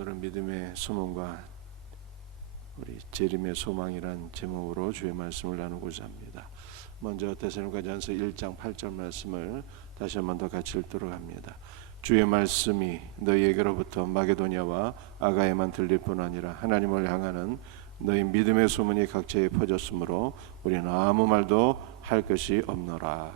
오늘은 믿음의 소망과 우리 재림의 소망이란 제목으로 주의 말씀을 나누고자 합니다. 먼저 데살로니가전서 1장 8절 말씀을 다시 한 번 더 같이 읽도록 합니다. 주의 말씀이 너희에게로부터 마게도냐와 아가야만 들릴 뿐 아니라 하나님을 향하는 너희 믿음의 소문이 각처에 퍼졌으므로 우리는 아무 말도 할 것이 없노라.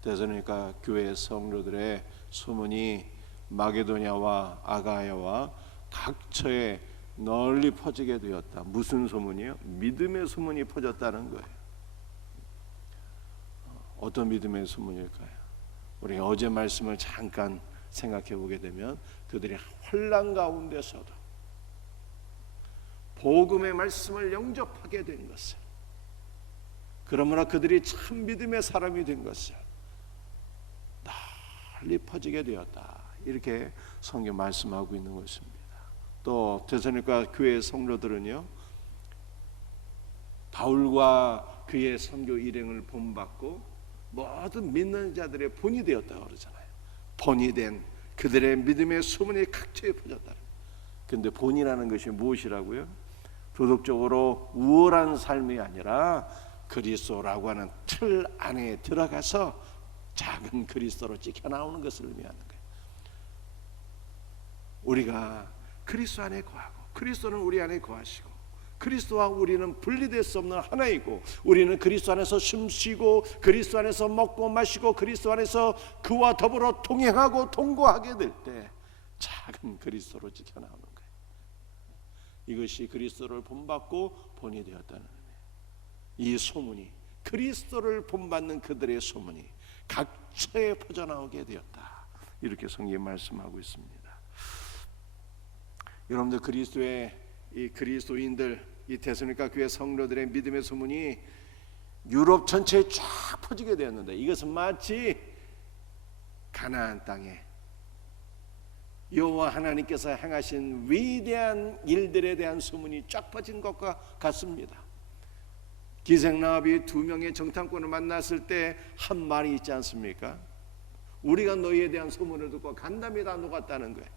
데살로니가 교회 성도들의 소문이 마게도냐와 아가야와 각처에 널리 퍼지게 되었다. 무슨 소문이요? 믿음의 소문이 퍼졌다는 거예요. 어떤 믿음의 소문일까요? 우리가 어제 말씀을 잠깐 생각해 보게 되면 그들이 혼란 가운데서도 복음의 말씀을 영접하게 된 것을, 그러므로 그들이 참 믿음의 사람이 된 것을 널리 퍼지게 되었다. 이렇게 성경 말씀하고 있는 것입니다. 또 데살로니가 교회 성도들은요, 바울과 그의 선교 일행을 본받고 모든 믿는 자들의 본이 되었다고 그러잖아요. 본이 된 그들의 믿음의 소문이 각처에 퍼졌다. 근데 본이라는 것이 무엇이라고요? 도덕적으로 우월한 삶이 아니라 그리스도라고 하는 틀 안에 들어가서 작은 그리스도로 찍혀 나오는 것을 의미하는 거예요. 우리가 그리스도 안에 거하고 그리스도는 우리 안에 거하시고 그리스도와 우리는 분리될 수 없는 하나이고, 우리는 그리스도 안에서 숨쉬고 그리스도 안에서 먹고 마시고 그리스도 안에서 그와 더불어 동행하고 동거하게 될 때 작은 그리스도로 찍혀 나오는 거예요. 이것이 그리스도를 본받고 본이 되었다는 의미예요. 이 소문이, 그리스도를 본받는 그들의 소문이 각처에 퍼져나오게 되었다. 이렇게 성경이 말씀하고 있습니다. 여러분들, 그리스도의 이 그리스도인들, 이 데살로니가 교회 성도들의 믿음의 소문이 유럽 전체에 쫙 퍼지게 되었는데, 이것은 마치 가나안 땅에 여호와 하나님께서 행하신 위대한 일들에 대한 소문이 쫙 퍼진 것과 같습니다. 기생나합이 두 명의 정탐꾼을 만났을 때 한 말이 있지 않습니까? 우리가 너희에 대한 소문을 듣고 간담이 다 녹았다는 거예요.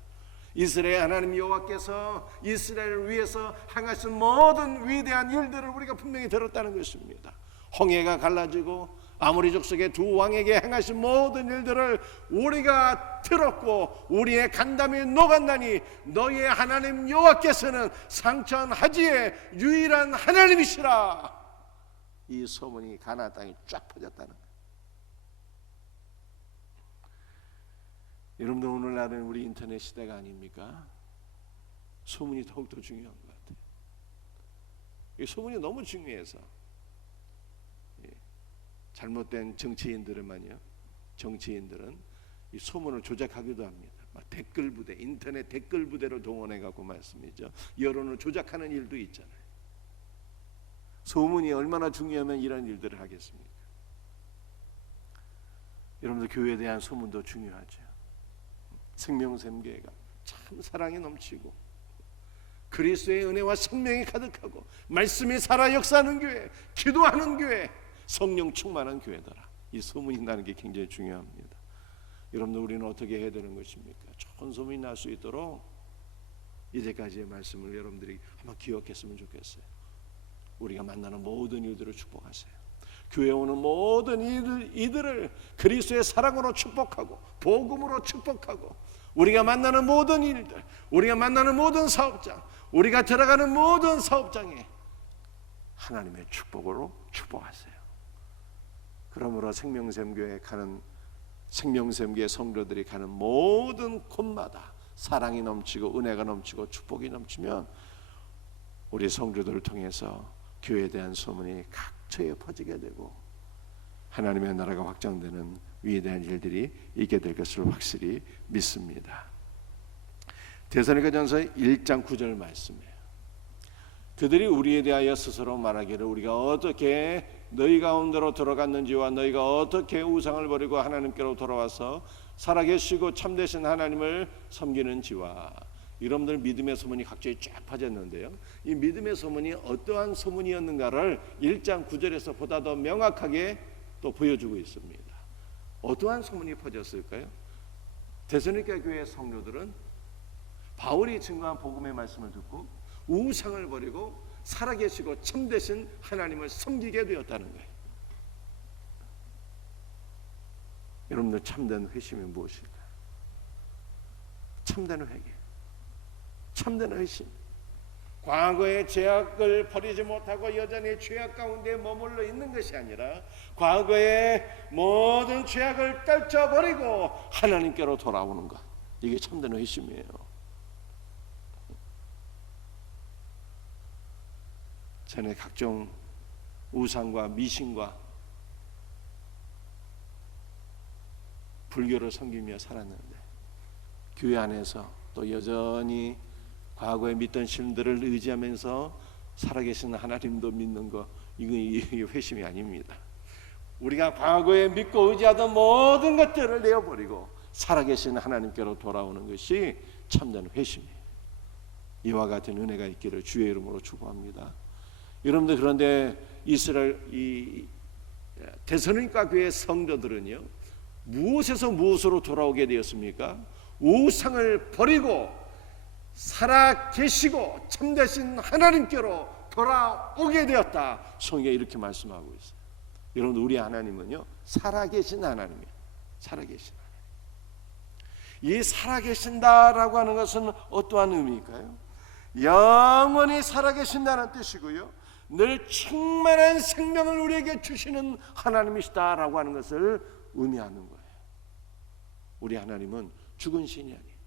이스라엘 하나님 여호와께서 이스라엘을 위해서 행하신 모든 위대한 일들을 우리가 분명히 들었다는 것입니다. 홍해가 갈라지고 아모리 족속의 두 왕에게 행하신 모든 일들을 우리가 들었고 우리의 간담이 녹았나니 너희의 하나님 여호와께서는 상천하지의 유일한 하나님이시라. 이 소문이 가나안 땅에 쫙 퍼졌다는 거예요. 여러분들, 오늘날은 우리 인터넷 시대가 아닙니까? 소문이 더욱더 중요한 것 같아요. 이 소문이 너무 중요해서 잘못된 정치인들은 이 소문을 조작하기도 합니다. 막 댓글 부대, 인터넷 댓글 부대로 동원해 갖고 말씀이죠. 여론을 조작하는 일도 있잖아요. 소문이 얼마나 중요하면 이런 일들을 하겠습니까? 여러분들, 교회에 대한 소문도 중요하죠. 생명샘교회가 참 사랑이 넘치고 그리스도의 은혜와 생명이 가득하고 말씀이 살아 역사하는 교회, 기도하는 교회, 성령 충만한 교회더라. 이 소문이 나는 게 굉장히 중요합니다. 여러분들, 우리는 어떻게 해야 되는 것입니까? 좋은 소문이 날 수 있도록 이제까지의 말씀을 여러분들이 한번 기억했으면 좋겠어요. 우리가 만나는 모든 일들을 축복하세요. 교회에 오는 모든 이들을 그리스도의 사랑으로 축복하고 복음으로 축복하고, 우리가 만나는 모든 일들, 우리가 만나는 모든 사업장, 우리가 들어가는 모든 사업장에 하나님의 축복으로 축복하세요. 그러므로 생명샘교회 가는, 생명샘교회 성도들이 가는 모든 곳마다 사랑이 넘치고 은혜가 넘치고 축복이 넘치면 우리 성도들을 통해서 교회에 대한 소문이 각처에 퍼지게 되고 하나님의 나라가 확장되는 위대한 일들이 있게 될 것을 확실히 믿습니다. 데살로니가전서 1장 9절 말씀이에요. 그들이 우리에 대하여 스스로 말하기를 우리가 어떻게 너희 가운데로 들어갔는지와 너희가 어떻게 우상을 버리고 하나님께로 돌아와서 살아계시고 참되신 하나님을 섬기는지와. 여러분들, 믿음의 소문이 각처에 쫙 퍼졌는데요, 이 믿음의 소문이 어떠한 소문이었는가를 1장 9절에서 보다 더 명확하게 또 보여주고 있습니다. 어떠한 소문이 퍼졌을까요? 데살로니가 교회 성도들은 바울이 증거한 복음의 말씀을 듣고 우상을 버리고 살아계시고 참되신 하나님을 섬기게 되었다는 거예요. 여러분들 참된 회심이 무엇일까? 참된 회개, 참된 회심. 과거의 죄악을 버리지 못하고 여전히 죄악 가운데 머물러 있는 것이 아니라 과거의 모든 죄악을 떨쳐버리고 하나님께로 돌아오는 것, 이게 참된 회심이에요. 전에 각종 우상과 미신과 불교를 섬기며 살았는데 교회 안에서 또 여전히 과거에 믿던 신들을 의지하면서 살아계신 하나님도 믿는 거, 이게 회심이 아닙니다. 우리가 과거에 믿고 의지하던 모든 것들을 내어버리고 살아계신 하나님께로 돌아오는 것이 참된 회심이에요. 이와 같은 은혜가 있기를 주의 이름으로 축복합니다. 여러분들, 그런데 이스라엘 이 데살로니가 교회 성도들은요, 무엇에서 무엇으로 돌아오게 되었습니까? 우상을 버리고 살아계시고 참되신 하나님께로 돌아오게 되었다. 성경에 이렇게 말씀하고 있어요. 여러분, 우리 하나님은요, 살아계신 하나님이에요. 살아계신 하나님. 이 살아계신다라고 하는 것은 어떠한 의미일까요? 영원히 살아계신다는 뜻이고요, 늘 충만한 생명을 우리에게 주시는 하나님이시다라고 하는 것을 의미하는 거예요. 우리 하나님은 죽은 신이 아니에요.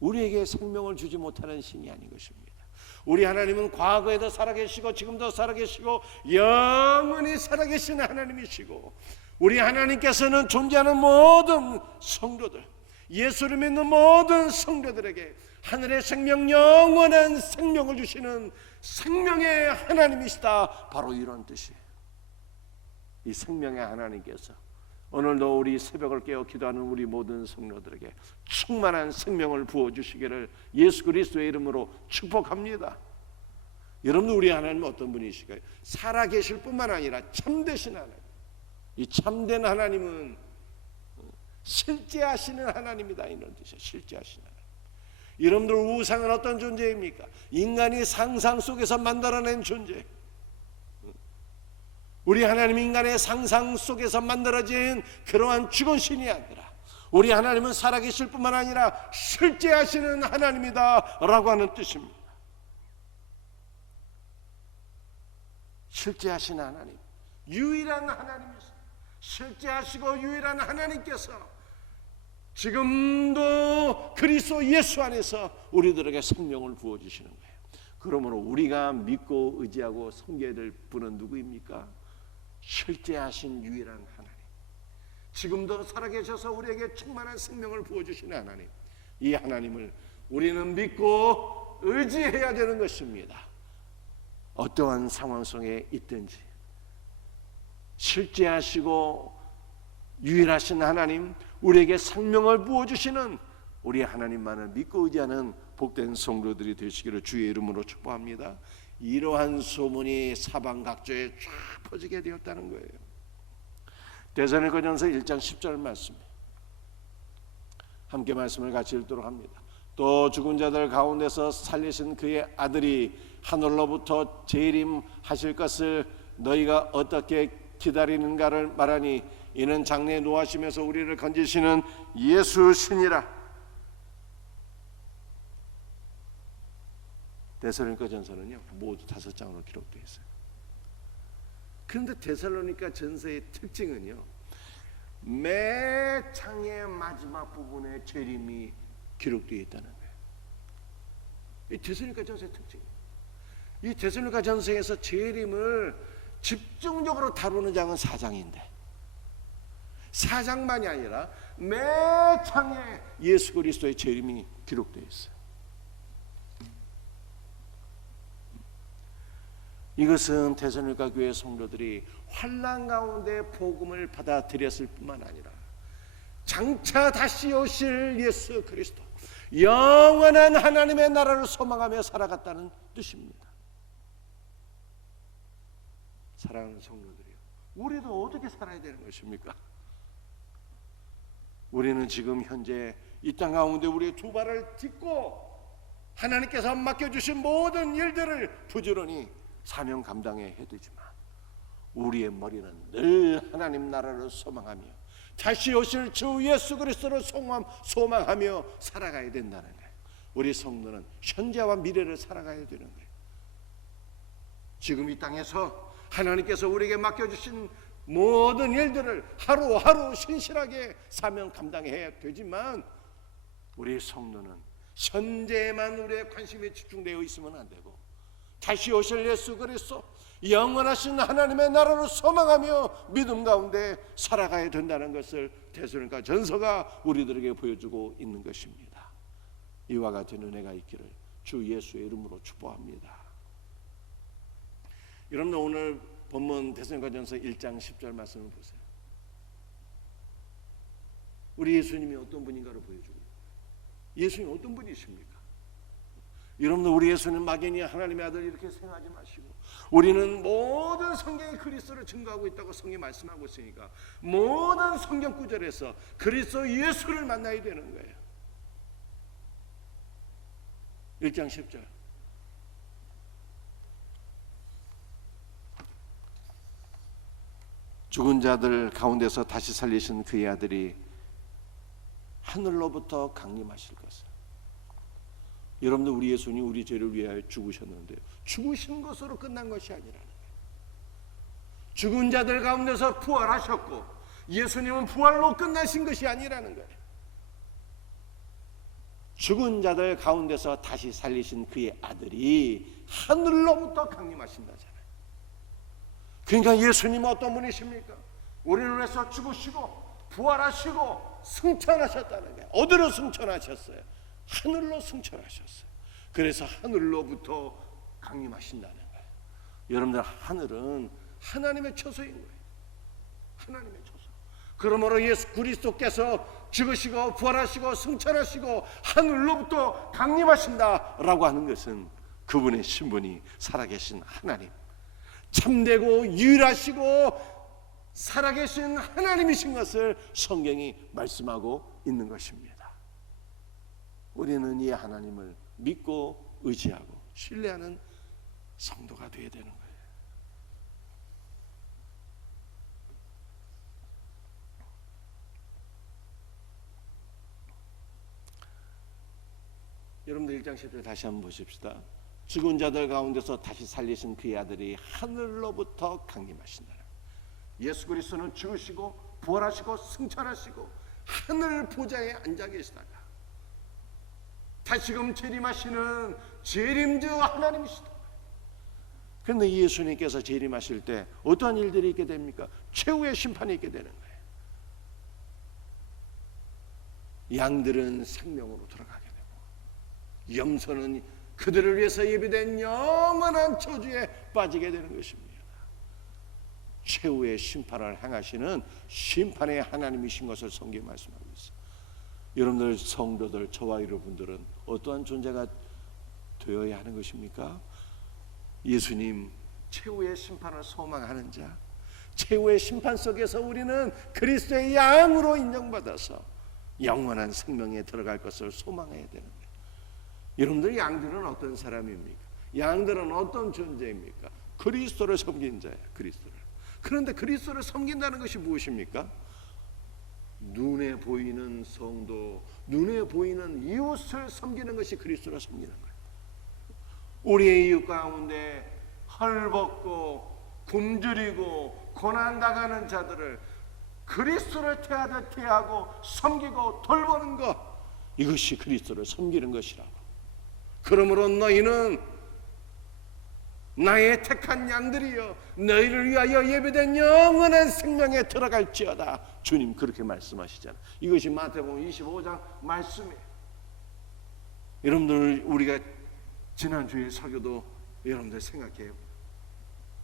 우리에게 생명을 주지 못하는 신이 아닌 것입니다. 우리 하나님은 과거에도 살아계시고 지금도 살아계시고 영원히 살아계신 하나님이시고, 우리 하나님께서는 존재하는 모든 성도들, 예수를 믿는 모든 성도들에게 하늘의 생명, 영원한 생명을 주시는 생명의 하나님이시다. 바로 이런 뜻이에요. 이 생명의 하나님께서 오늘도 우리 새벽을 깨어 기도하는 우리 모든 성도들에게 충만한 생명을 부어주시기를 예수 그리스도의 이름으로 축복합니다. 여러분, 우리 하나님은 어떤 분이실까요? 살아계실 뿐만 아니라 참되신 하나님. 이 참된 하나님은 실제하시는 하나님이다, 이런 뜻이에요. 실제하시는 하나님. 여러분들, 우상은 어떤 존재입니까? 인간이 상상 속에서 만들어낸 존재. 우리 하나님, 인간의 상상 속에서 만들어진 그러한 죽은 신이 아니라 우리 하나님은 살아계실 뿐만 아니라 실제하시는 하나님이다 라고 하는 뜻입니다. 실제하시는 하나님, 유일한 하나님이십니다. 실제하시고 유일한 하나님께서 지금도 그리스도 예수 안에서 우리들에게 생명을 부어주시는 거예요. 그러므로 우리가 믿고 의지하고 섬겨야 될 분은 누구입니까? 실제하신 유일한 하나님, 지금도 살아계셔서 우리에게 충만한 생명을 부어주시는 하나님, 이 하나님을 우리는 믿고 의지해야 되는 것입니다. 어떠한 상황 속에 있든지 실제하시고 유일하신 하나님, 우리에게 생명을 부어주시는 우리 하나님만을 믿고 의지하는 복된 성도들이 되시기를 주의 이름으로 축복합니다. 이러한 소문이 사방 각처에 쫙 퍼지게 되었다는 거예요. 데살로니가전서 1장 10절 말씀, 함께 말씀을 같이 읽도록 합니다. 또 죽은 자들 가운데서 살리신 그의 아들이 하늘로부터 재림하실 것을 너희가 어떻게 기다리는가를 말하니, 이는 장래에 노하시면서 우리를 건지시는 예수 신이라. 데살로니가 전서는요, 모두 5장으로 기록되어 있어요. 그런데 데살로니가 전서의 특징은요, 매 장의 마지막 부분에 재림이 기록되어 있다는 거예요. 이 데살로니가 전서의 특징이에요. 이 데살로니가 전서에서 재림을 집중적으로 다루는 장은 4장인데 4장만이 아니라 매 장에 예수 그리스도의 재림이 기록되어 있어요. 이것은 데살로니가 교회 성도들이 환난 가운데 복음을 받아들였을 뿐만 아니라 장차 다시 오실 예수 그리스도, 영원한 하나님의 나라를 소망하며 살아갔다는 뜻입니다. 사랑하는 성도들이요, 우리도 어떻게 살아야 되는 것입니까? 우리는 지금 현재 이 땅 가운데 우리의 두 발을 딛고 하나님께서 맡겨주신 모든 일들을 부지런히 사명 감당해야 되지만 우리의 머리는 늘 하나님 나라를 소망하며 다시 오실 주 예수 그리스도를 소망하며 살아가야 된다는 거예요. 우리 성도는 현재와 미래를 살아가야 되는 거예요. 지금 이 땅에서 하나님께서 우리에게 맡겨주신 모든 일들을 하루하루 신실하게 사명 감당해야 되지만 우리 성도는 현재에만 우리의 관심이 집중되어 있으면 안 되고 다시 오실 예수 그리스도 영원하신 하나님의 나라를 소망하며 믿음 가운데 살아가야 된다는 것을 데살로니가 전서가 우리들에게 보여주고 있는 것입니다. 이와 같은 은혜가 있기를 주 예수의 이름으로 축복합니다. 여러분, 오늘 본문 데살로니가 전서 1장 10절 말씀을 보세요. 우리 예수님이 어떤 분인가를 보여주고 예수님 어떤 분이십니까? 여러분들, 우리 예수는 막연히 하나님의 아들 이렇게 생각하지 마시고 우리는 모든 성경이 그리스도를 증거하고 있다고 성경이 말씀하고 있으니까 모든 성경 구절에서 그리스도 예수를 만나야 되는 거예요. 1장 10절 죽은 자들 가운데서 다시 살리신 그의 아들이 하늘로부터 강림하실 것을. 여러분들, 우리 예수님 우리 죄를 위하여 죽으셨는데요, 죽으신 것으로 끝난 것이 아니라는 거예요. 죽은 자들 가운데서 부활하셨고 예수님은 부활로 끝나신 것이 아니라는 거예요. 죽은 자들 가운데서 다시 살리신 그의 아들이 하늘로부터 강림하신다잖아요. 그러니까 예수님은 어떤 분이십니까? 우리를 위해서 죽으시고 부활하시고 승천하셨다는 거예요. 어디로 승천하셨어요? 하늘로 승천하셨어요. 그래서 하늘로부터 강림하신다는 거예요. 여러분들, 하늘은 하나님의 처소인 거예요. 하나님의 처소. 그러므로 예수 그리스도께서 죽으시고 부활하시고 승천하시고 하늘로부터 강림하신다라고 하는 것은 그분의 신분이 살아계신 하나님, 참되고 유일하시고 살아계신 하나님이신 것을 성경이 말씀하고 있는 것입니다. 우리는 이 하나님을 믿고 의지하고 신뢰하는 성도가 되어야 되는 거예요. 여러분들 1장 10절 다시 한번 보십시다. 죽은 자들 가운데서 다시 살리신 그의 아들이 하늘로부터 강림하신다. 예수 그리스도는 죽으시고 부활하시고 승천하시고 하늘 보좌에 앉아 계시다가 다시금 재림하시는 재림주 하나님이시다. 그런데 예수님께서 재림하실 때 어떠한 일들이 있게 됩니까? 최후의 심판이 있게 되는 거예요. 양들은 생명으로 들어가게 되고 염소는 그들을 위해서 예비된 영원한 저주에 빠지게 되는 것입니다. 최후의 심판을 행하시는 심판의 하나님이신 것을 성경이 말씀하고 있어요. 여러분들 성도들, 저와 여러분들은 어떠한 존재가 되어야 하는 것입니까? 예수님 최후의 심판을 소망하는 자, 최후의 심판 속에서 우리는 그리스도의 양으로 인정받아서 영원한 생명에 들어갈 것을 소망해야 되는 거예요. 여러분들, 양들은 어떤 사람입니까? 양들은 어떤 존재입니까? 그리스도를 섬긴 자예요. 그리스도를. 그런데 그리스도를 섬긴다는 것이 무엇입니까? 눈에 보이는 성도, 눈에 보이는 이웃을 섬기는 것이 그리스도를 섬기는 거예요. 우리의 이웃 가운데 헐벗고 굶주리고 고난당하는 자들을 그리스도를 태하듯 태하고 섬기고 돌보는 것, 이것이 그리스도를 섬기는 것이라고. 그러므로 너희는 나의 택한 양들이여 너희를 위하여 예배된 영원한 생명에 들어갈지어다. 주님 그렇게 말씀하시잖아요. 이것이 마태복음 25장 말씀이에요. 여러분들, 우리가 지난주에 설교도 여러분들 생각해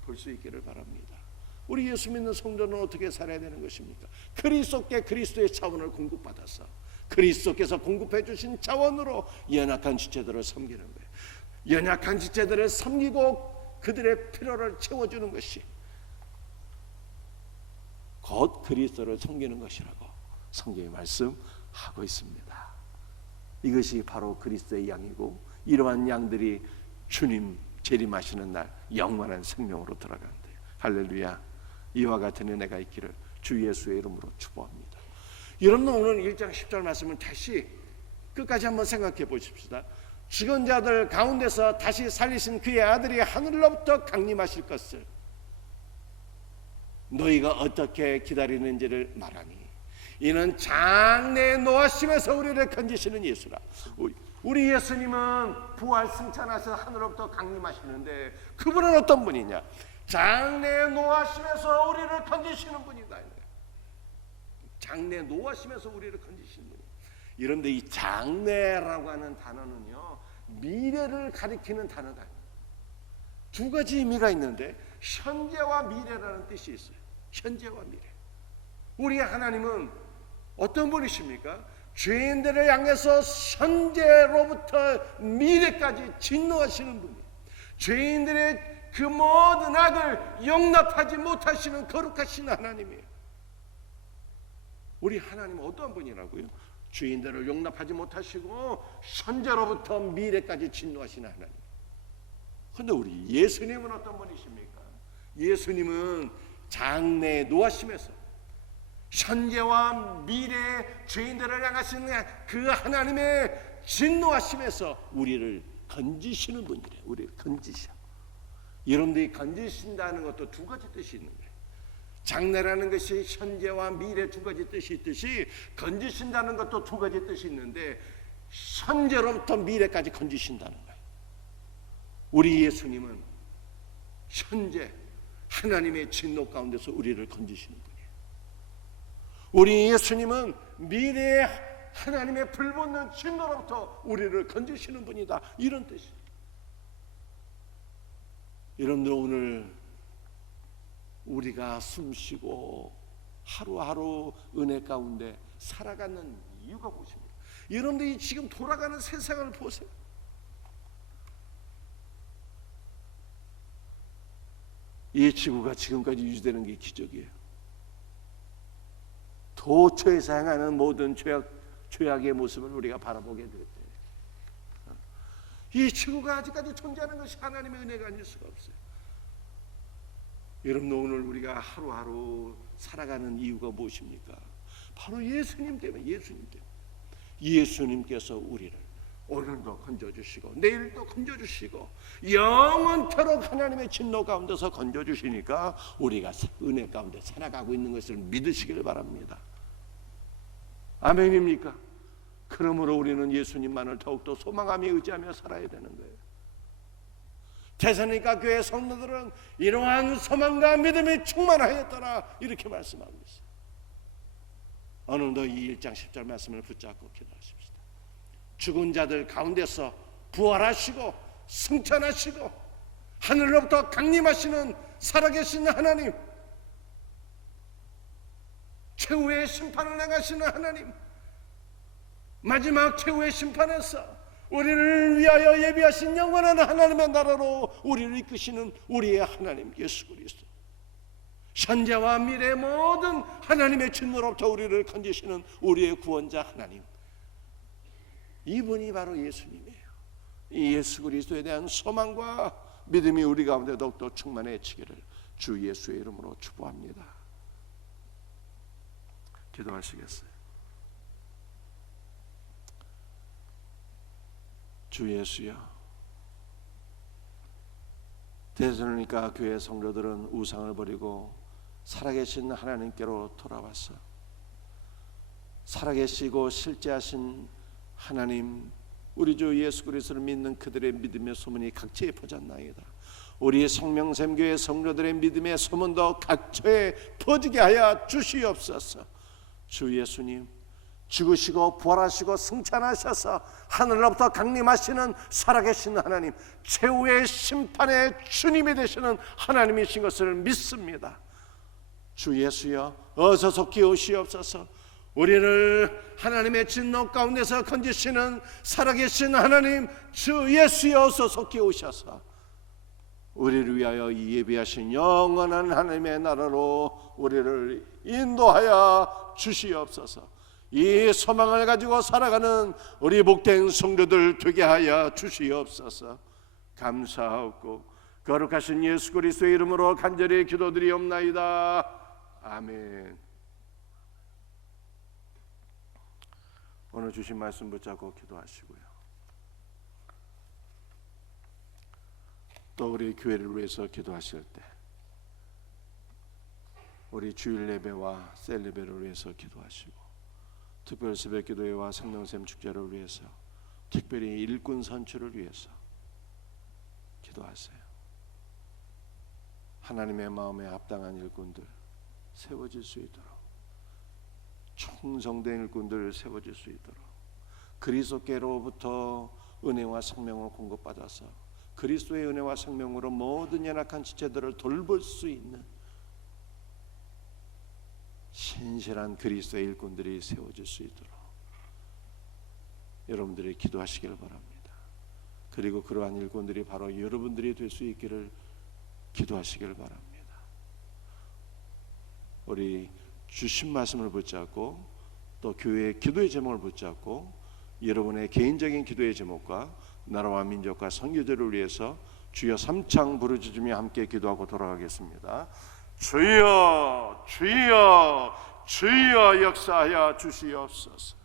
볼 수 있기를 바랍니다. 우리 예수 믿는 성도는 어떻게 살아야 되는 것입니까? 그리스도께 그리스도의 자원을 공급받아서 그리스도께서 공급해 주신 자원으로 연약한 지체들을 섬기는 거예요. 연약한 지체들을 섬기고 그들의 필요를 채워주는 것이 곧 그리스도를 섬기는 것이라고 성경이 말씀하고 있습니다. 이것이 바로 그리스도의 양이고, 이러한 양들이 주님 재림하시는 날 영원한 생명으로 들어간대요. 할렐루야. 이와 같은 은혜가 있기를 주 예수의 이름으로 축복합니다. 여러분, 오늘 1장 10절 말씀을 다시 끝까지 한번 생각해 보십시다. 죽은 자들 가운데서 다시 살리신 그의 아들이 하늘로부터 강림하실 것을 너희가 어떻게 기다리는지를 말하니, 이는 장래에 노하심에서 우리를 건지시는 예수라. 우리 예수님은 부활 승천하셔서 하늘로부터 강림하시는데, 그분은 어떤 분이냐? 장래에 노하심에서 우리를 건지시는 분이다. 장래 노하심에서 우리를 건지시는 분이에요. 그런데 이 장래라고 하는 단어는요, 미래를 가리키는 단어가 아니에요. 두 가지 의미가 있는데, 현재와 미래라는 뜻이 있어요. 현재와 미래. 우리 하나님은 어떤 분이십니까? 죄인들을 향해서 현재로부터 미래까지 진노하시는 분이에요. 죄인들의 그 모든 악을 용납하지 못하시는 거룩하신 하나님이에요. 우리 하나님은 어떤 분이라고요? 죄인들을 용납하지 못하시고 현재로부터 미래까지 진노하시는 하나님. 그런데 우리 예수님은 어떤 분이십니까? 예수님은 장래에 노하심에서 현재와 미래의 죄인들을 향하시는 그 하나님의 진노하심에서 우리를 건지시는 분이래요. 우리를 건지셔. 여러분들이 건지신다는 것도 두 가지 뜻이 있는 거예요. 장래라는 것이 현재와 미래 두 가지 뜻이 있듯이, 건지신다는 것도 두 가지 뜻이 있는데, 현재로부터 미래까지 건지신다는 거예요. 우리 예수님은 현재 하나님의 진노 가운데서 우리를 건지시는 분이에요. 우리 예수님은 미래의 하나님의 불붙는 진노로부터 우리를 건지시는 분이다, 이런 뜻이에요. 여러분들, 오늘 우리가 숨쉬고 하루하루 은혜 가운데 살아가는 이유가 무엇입니까? 여러분들이 지금 돌아가는 세상을 보세요. 이 지구가 지금까지 유지되는 게 기적이에요. 도처에서 행하는 모든 죄악의 모습을 우리가 바라보게 될 때, 이 지구가 아직까지 존재하는 것이 하나님의 은혜가 아닐 수가 없어요. 여러분, 오늘 우리가 하루하루 살아가는 이유가 무엇입니까? 바로 예수님 때문에. 예수님 때문에. 예수님께서 우리를 오늘도 건져주시고 내일도 건져주시고 영원토록 하나님의 진노 가운데서 건져주시니까 우리가 은혜 가운데 살아가고 있는 것을 믿으시길 바랍니다. 아멘입니까? 그러므로 우리는 예수님만을 더욱더 소망하며 의지하며 살아야 되는 거예요. 데살로니가 교회 성도들은 이러한 소망과 믿음이 충만하였더라, 이렇게 말씀하고 있어요. 오늘도 이 1장 10절 말씀을 붙잡고 기도하십시다. 죽은 자들 가운데서 부활하시고 승천하시고 하늘로부터 강림하시는 살아계신 하나님, 최후의 심판을 행하시는 하나님, 마지막 최후의 심판에서 우리를 위하여 예비하신 영원한 하나님의 나라로 우리를 이끄시는 우리의 하나님 예수 그리스도, 현재와 미래의 모든 하나님의 진노로부터 우리를 건지시는 우리의 구원자 하나님, 이분이 바로 예수님이에요. 이 예수 그리스도에 대한 소망과 믿음이 우리 가운데 더욱더 충만해지기를 주 예수의 이름으로 축복합니다. 기도하시겠어요? 주 예수여, 데살로니가 교회 성도들은 우상을 버리고 살아계신 하나님께로 돌아왔어. 살아계시고 실제하신 하나님, 우리 주 예수 그리스도를 믿는 그들의 믿음의 소문이 각처에 퍼졌나이다. 우리 성명샘교회 성도들의 믿음의 소문도 각처에 퍼지게 하여 주시옵소서. 주 예수님, 죽으시고 부활하시고 승천하셔서 하늘로부터 강림하시는 살아계신 하나님, 최후의 심판의 주님이 되시는 하나님이신 것을 믿습니다. 주 예수여, 어서 속히 오시옵소서. 우리를 하나님의 진노 가운데서 건지시는 살아계신 하나님, 주 예수여, 어서 속히 오셔서 우리를 위하여 예비하신 영원한 하나님의 나라로 우리를 인도하여 주시옵소서. 이 소망을 가지고 살아가는 우리 복된 성도들 되게 하여 주시옵소서. 감사하고 거룩하신 예수 그리스도의 이름으로 간절히 기도드리옵나이다. 아멘. 오늘 주신 말씀 붙잡고 기도하시고요. 또 우리 교회를 위해서 기도하실 때 우리 주일 예배와 셀 예배를 위해서 기도하시고 특별 새벽 기도회와 생명샘 축제를 위해서 특별히 일꾼 선출을 위해서 기도하세요. 하나님의 마음에 합당한 일꾼들 세워질 수 있도록, 충성된 일꾼들 세워질 수 있도록, 그리스도께로부터 은혜와 생명을 공급받아서 그리스도의 은혜와 생명으로 모든 연약한 지체들을 돌볼 수 있는 신실한 그리스도의 일꾼들이 세워질 수 있도록 여러분들이 기도하시길 바랍니다. 그리고 그러한 일꾼들이 바로 여러분들이 될 수 있기를 기도하시길 바랍니다. 우리 주신 말씀을 붙잡고 또 교회의 기도의 제목을 붙잡고 여러분의 개인적인 기도의 제목과 나라와 민족과 선교제를 위해서 주여 삼창 부르짖으며 함께 기도하고 돌아가겠습니다. 주여 주여 주여 역사하여 주시옵소서.